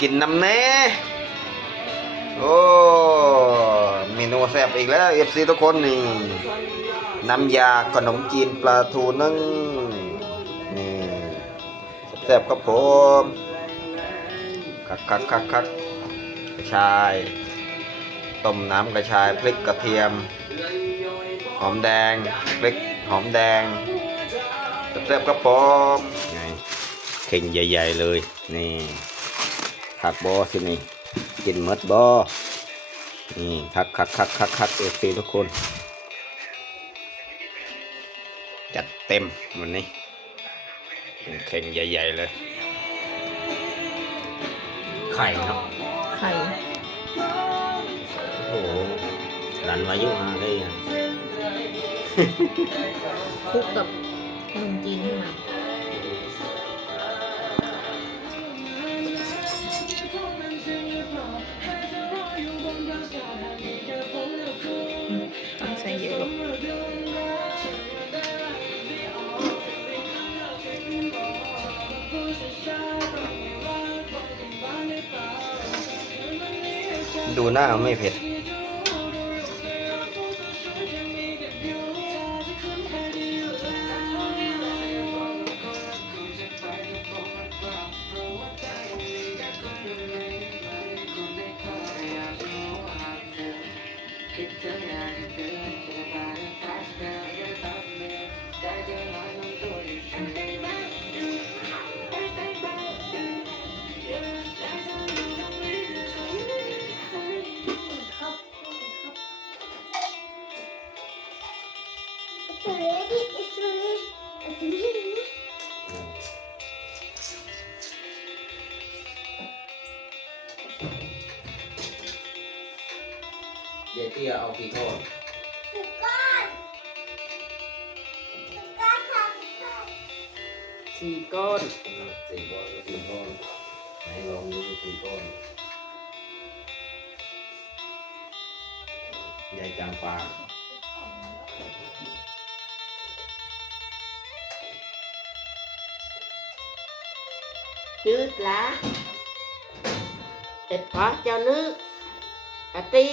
กินน้ำแน่โอ้เมนูแซ่บอีกแล้วเอฟซีทุกคนนี่น้ำยาขนมจีนปลาทูนึ่งนี่แซ่บครับผมคักคักคักคักกระชายต้มน้ำกระชายพริกกระเทียม หอมแดงพริกหอมแดงแซ่บครับผมเข่งใหญ่ ๆ เลยนี่ ผักบอสินี่กินหมดบอนี่คักคักคักคักคักเอฟซีทุกคน จัดเต็มวันนี้เป็นเข่งใหญ่ ๆ เลย ไข่เนาะไข่โอ้โหดันมายุมาเลยอะคลุกกับขนมจีนขึ้นมา ต้องใส่เยอะหรอกดูหน้าไม่เผ็ด It's ready, it's ready, it's ready. ยายเตี้ยเอากี่ก้อนสุก้อนสุก้อนทำก้อนสี่ก้อน สี่ก้อนสี่ก้อนไหนลองดูสี่ก้อนยายจางปลา จืดละเอ็ดพอเจ้านึกอตี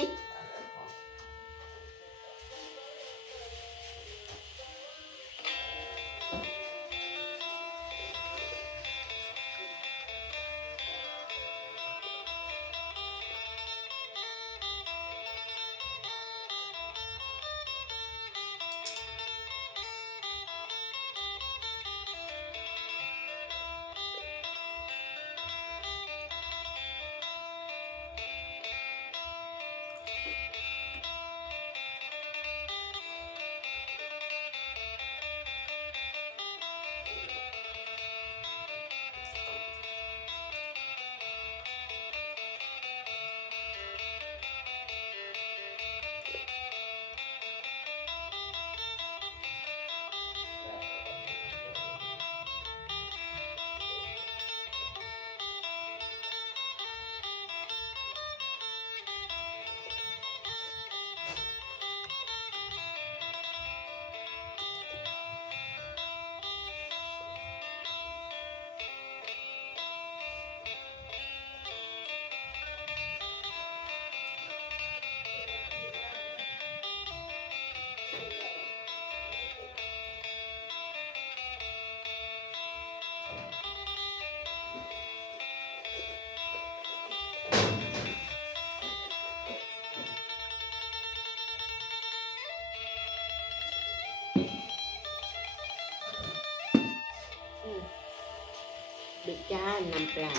ดึกจ้านำปลา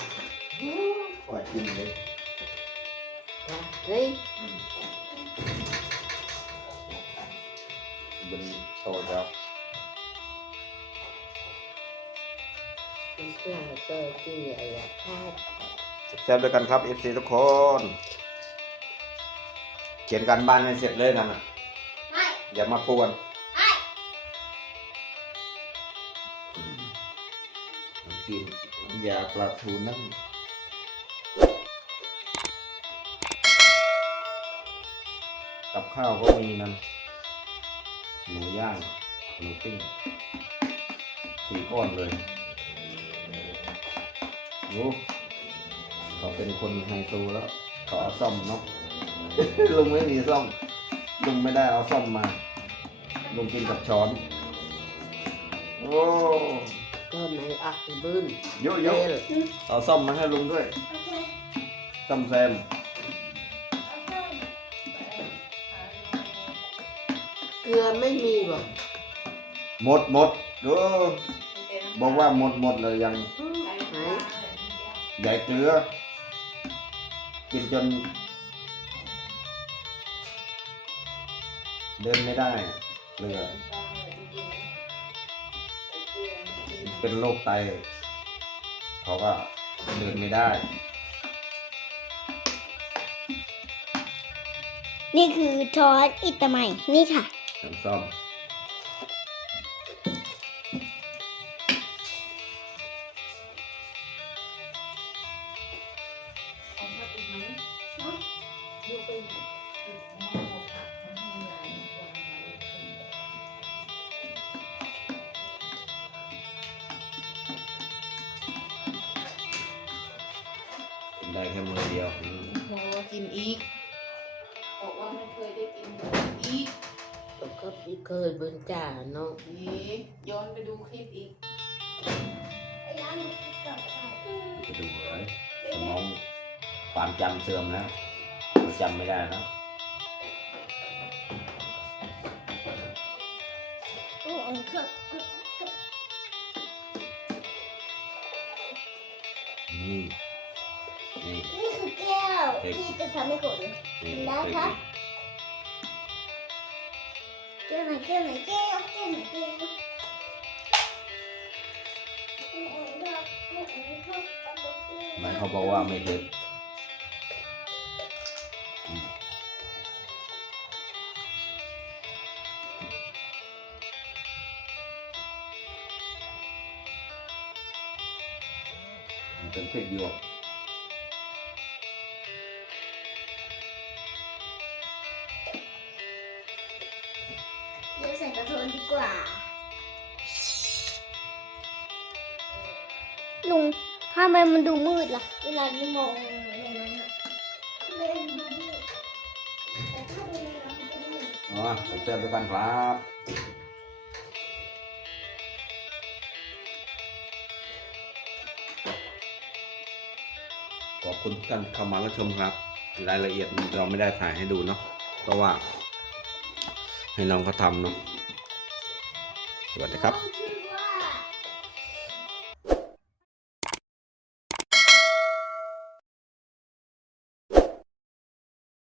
ปล่อยกินเลยปลาเฮ้ยบนโต๊ะแล้วน้ำปลาเจอที่อะไรอะข้าวแซ่บๆด้วยกันครับ FC ทุกคน เขียนการบ้านให้เสร็จเลยนั่นน่ะให้อย่ามาป่วน กินยาปลาทูนั่งกับข้าวก็มีนั่นหมูย่างหมูปิ้งสี่ก้อนเลยโอ้เขาเป็นคนไฮโซแล้วเขาเอาซ่อมเนาะลุงไม่มีซ่อมลุงไม่ได้เอาซ่อมมาลุงกินกับช้อน โอ้ ก็ในอักบึ้นโยโยเบลเอาซ่อมมาให้ลุงด้วยโอเคซ่อมแซมเกลือไม่มีบ่หมดหมดโอ้บอกว่าหมดหมดเลยยังไหนใหญ่เกลือกินจน เดินไม่ได้เรือ เป็นโรคไต เขาก็เดินไม่ได้ นี่คือช้อนอิตาไมนี่ค่ะน้ำส้ม ได้แค่มือเดียวอืมโอ้กินอีก บอกว่าไม่เคยได้กินหมูอีกแล้วก็พี่เคยเบิ้นจ่าเนาะนี่ย้อนไปดูคลิปอีกจะดูอะไรสมองความจำเสื่อมแล้วจำไม่ได้แล้วโอ้ยครับนี่นี่นี่คือ แก้วที่จะทำให้ผมกินได้ครับแก้ยวไหนเกี้ยวไหนเกี้ยวเกี้ยวไหนเกี้ยวมันเขาบอกว่าไม่เผ็ดเป็นเผ็ดอยู่ กเดี๋ยวใส่กระโทนดีกว่า ลุงทำไมมันดูมืดล่ะ เวลาที่มองอย่างนั้นอะทำไมมันดูมืดแต่ถ้าดูในร้านมันจะมืดอ๋อแซ่บๆด้วยกันครับขอบคุณทุกท่านเข้ามารับชมครับ รายละเอียดเราไม่ได้ถ่ายให้ดูเนาะเพราะว่า ให้น้องเขาทำเนาะส สวัสดีครับ